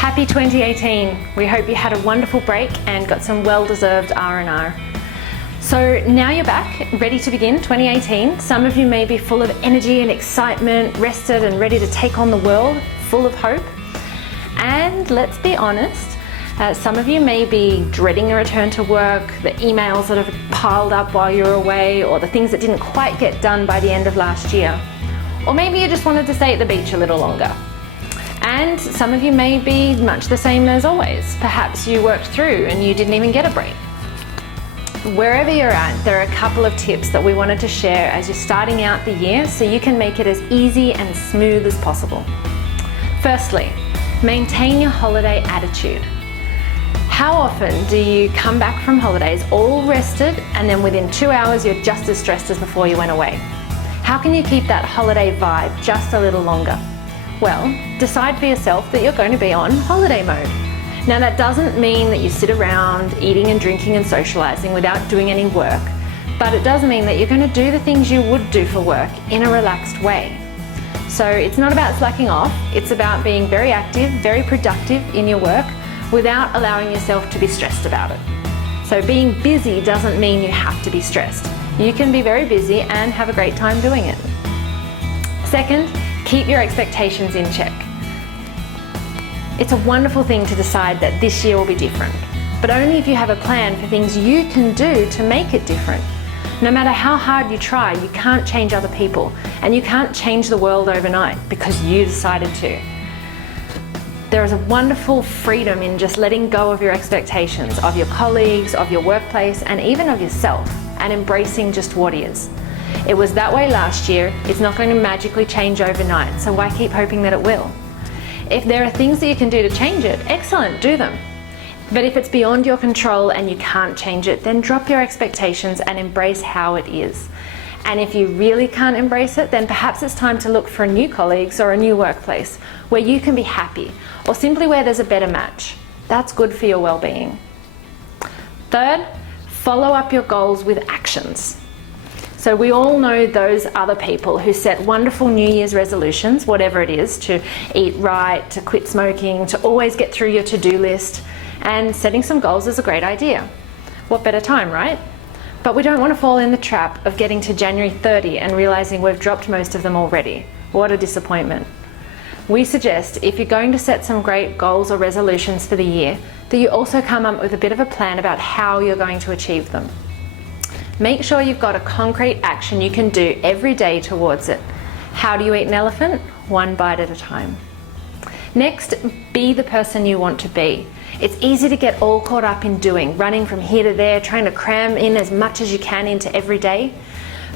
Happy 2018. We hope you had a wonderful break and got some well-deserved R&R. So now you're back, ready to begin 2018. Some of you may be full of energy and excitement, rested and ready to take on the world, full of hope. And let's be honest, some of you may be dreading a return to work, the emails that have piled up while you're away, or the things that didn't quite get done by the end of last year. Or maybe you just wanted to stay at the beach a little longer. And some of you may be much the same as always. Perhaps you worked through and you didn't even get a break. Wherever you're at, there are a couple of tips that we wanted to share as you're starting out the year so you can make it as easy and smooth as possible. Firstly, maintain your holiday attitude. How often do you come back from holidays all rested and then within 2 hours you're just as stressed as before you went away? How can you keep that holiday vibe just a little longer? Well, decide for yourself that you're going to be on holiday mode. Now that doesn't mean that you sit around eating and drinking and socializing without doing any work, but it does mean that you're going to do the things you would do for work in a relaxed way. So it's not about slacking off, it's about being very active, very productive in your work without allowing yourself to be stressed about it. So being busy doesn't mean you have to be stressed. You can be very busy and have a great time doing it. Second, keep your expectations in check. It's a wonderful thing to decide that this year will be different, but only if you have a plan for things you can do to make it different. No matter how hard you try, you can't change other people, and you can't change the world overnight because you decided to. There is a wonderful freedom in just letting go of your expectations, of your colleagues, of your workplace, and even of yourself, and embracing just what is. It was that way last year. It's not going to magically change overnight, so why keep hoping that it will? If there are things that you can do to change it, excellent, do them. But if it's beyond your control and you can't change it, then drop your expectations and embrace how it is. And if you really can't embrace it, then perhaps it's time to look for new colleagues or a new workplace where you can be happy, or simply where there's a better match. That's good for your well-being. Third, follow up your goals with actions. So we all know those other people who set wonderful New Year's resolutions, whatever it is, to eat right, to quit smoking, to always get through your to-do list, and setting some goals is a great idea. What better time, right? But we don't want to fall in the trap of getting to January 30 and realizing we've dropped most of them already. What a disappointment. We suggest if you're going to set some great goals or resolutions for the year, that you also come up with a bit of a plan about how you're going to achieve them. Make sure you've got a concrete action you can do every day towards it. How do you eat an elephant? One bite at a time. Next, be the person you want to be. It's easy to get all caught up in doing, running from here to there, trying to cram in as much as you can into every day.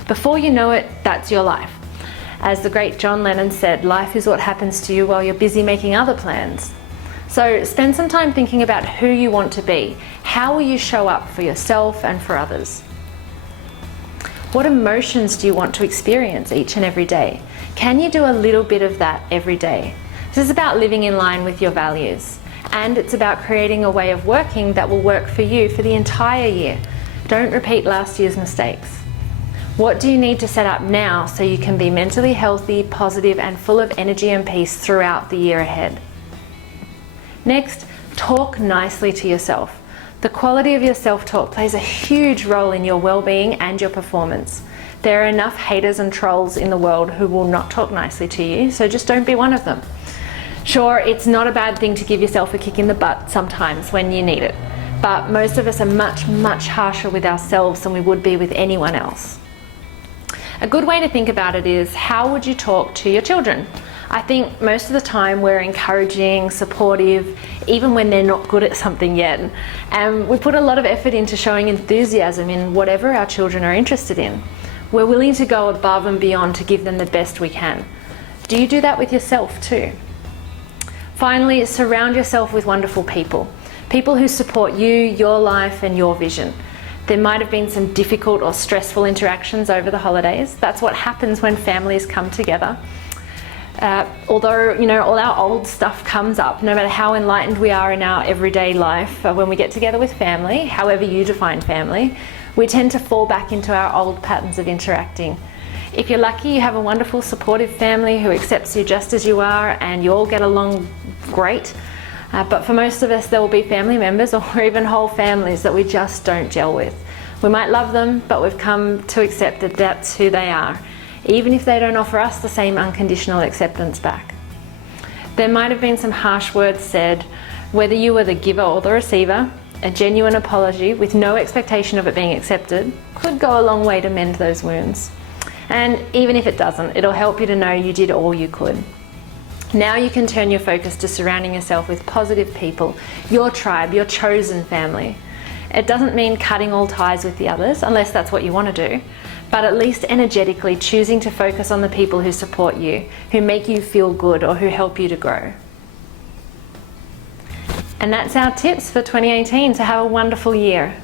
Before you know it, that's your life. As the great John Lennon said, life is what happens to you while you're busy making other plans. So spend some time thinking about who you want to be. How will you show up for yourself and for others? What emotions do you want to experience each and every day? Can you do a little bit of that every day? This is about living in line with your values, and it's about creating a way of working that will work for you for the entire year. Don't repeat last year's mistakes. What do you need to set up now so you can be mentally healthy, positive, and full of energy and peace throughout the year ahead? Next, talk nicely to yourself. The quality of your self-talk plays a huge role in your well-being and your performance. There are enough haters and trolls in the world who will not talk nicely to you, so just don't be one of them. Sure, it's not a bad thing to give yourself a kick in the butt sometimes when you need it, but most of us are much, much harsher with ourselves than we would be with anyone else. A good way to think about it is, how would you talk to your children? I think most of the time we're encouraging, supportive, even when they're not good at something yet. And we put a lot of effort into showing enthusiasm in whatever our children are interested in. We're willing to go above and beyond to give them the best we can. Do you do that with yourself too? Finally, surround yourself with wonderful people. People who support you, your life, and your vision. There might have been some difficult or stressful interactions over the holidays. That's what happens when families come together. Although, all our old stuff comes up, no matter how enlightened we are in our everyday life, when we get together with family, however you define family, we tend to fall back into our old patterns of interacting. If you're lucky, you have a wonderful, supportive family who accepts you just as you are and you all get along great. But for most of us, there will be family members or even whole families that we just don't gel with. We might love them, but we've come to accept that that's who they are, even if they don't offer us the same unconditional acceptance back. There might have been some harsh words said, whether you were the giver or the receiver. A genuine apology with no expectation of it being accepted could go a long way to mend those wounds. And even if it doesn't, it'll help you to know you did all you could. Now you can turn your focus to surrounding yourself with positive people, your tribe, your chosen family. It doesn't mean cutting all ties with the others, unless that's what you want to do, but at least energetically choosing to focus on the people who support you, who make you feel good, or who help you to grow. And that's our tips for 2018 to have a wonderful year.